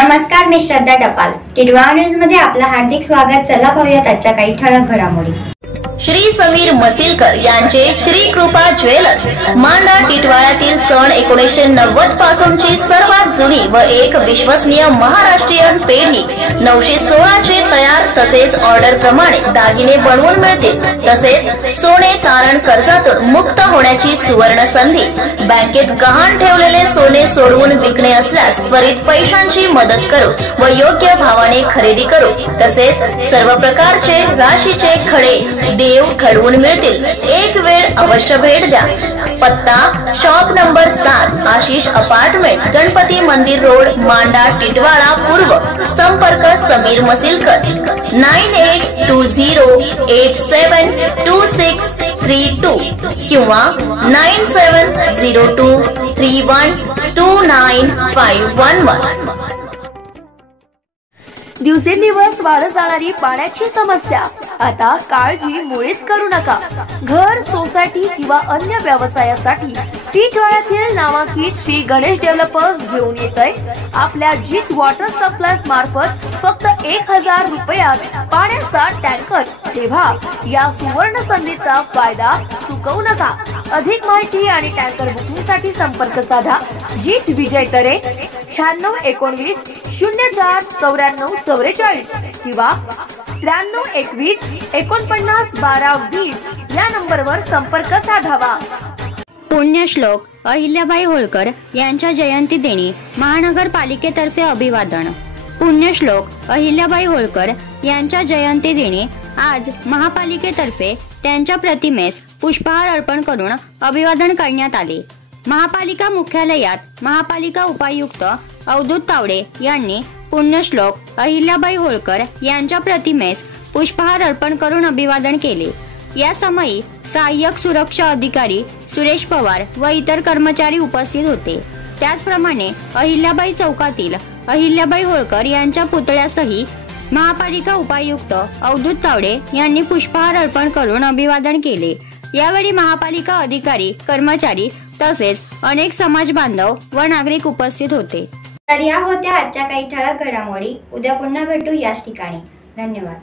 नमस्कार, मी श्रद्धा टपाल. टिडवा न्यूज मध्ये आपलं हार्दिक स्वागत. चला पाहूयात आजच्या काही ठळक घडामोडी. श्री समीर मसिलकर यांचे श्री कृपा ज्वेलर्स मांडा टिटवाळ्यातील सन 1990 पासूनची सर्वात जुनी व एक विश्वसनीय महाराष्ट्रीयन पेढी 916 चे तयार तसेच ऑर्डर प्रमाणे दागिने बनवून मिळतील. तसेच सोने तारण कर्जातून मुक्त होण्याची सुवर्ण संधी. बँकेत गहाण ठेवलेले सोने सोडवून विकणे असल्यास त्वरित पैशांची मदत करू व योग्य भावाने खरेदी करू. तसेच सर्व प्रकारचे राशीचे खडे देव घडवून मिळतील. एक वेळ अवश्य भेट द्या. पत्ता shop number 7 Ashish apartment, Ganpati मंदिर रोड, मांडा टिटवाळा पूर्व. संपर्क समीर मसिलकर 9820872632 किंवा 9702312951. दिवसेंदिवस वाढत जाणारी पाण्याची समस्या आता काळजी मुळीच करू नका. घर, सोसायटी किंवा अन्य व्यवसायासाठी टिटवाळ्यातील नामांकित श्री गणेश डेव्हलपर्स घेऊन येतंय आपल्या जीत वॉटर सप्लाय मार्फत फक्त 1000 रुपयात पाण्याचा टँकर. तेव्हा या सुवर्ण संधीचा फायदा चुकवू नका. अधिक माहिती आणि टँकर बुकिंग साठी संपर्क साधा. जीत विजय तरे 9619049444 किंवा 9321491220 या नंबरवर संपर्क साधावा. पुण्यश्लोक अहिल्याबाई होळकर यांच्या जयंती दिनी महानगरपालिकेतर्फे अभिवादन. पुण्यश्लोक अहिल्याबाई होळकर यांच्या जयंती दिनी आज महापालिकेतर्फे त्यांच्या प्रतिमेस पुष्पहार अर्पण करून अभिवादन करण्यात आले. महापालिका मुख्यालयात महापालिका उपायुक्त अवधूत तावडे यांनी पुण्यश्लोक अहिल्याबाई होळकर यांच्या प्रतिमेस पुष्पहार अर्पण करून अभिवादन केले. या समयी सहाय्यक सुरक्षा अधिकारी सुरेश पवार व इतर कर्मचारी उपस्थित होते. त्याचप्रमाणे अहिल्याबाई चौकातील अहिल्याबाई होळकर यांच्या पुतळ्यासही महापालिका उपायुक्त अवधूत तावडे यांनी पुष्पहार अर्पण करून अभिवादन केले. यावेळी महापालिका अधिकारी, कर्मचारी तसेच अनेक समाज बांधव व नागरिक उपस्थित होते. तर या होत्या आजच्या काही ठळक घडामोडी. उद्या पुन्हा भेटू याच ठिकाणी. धन्यवाद.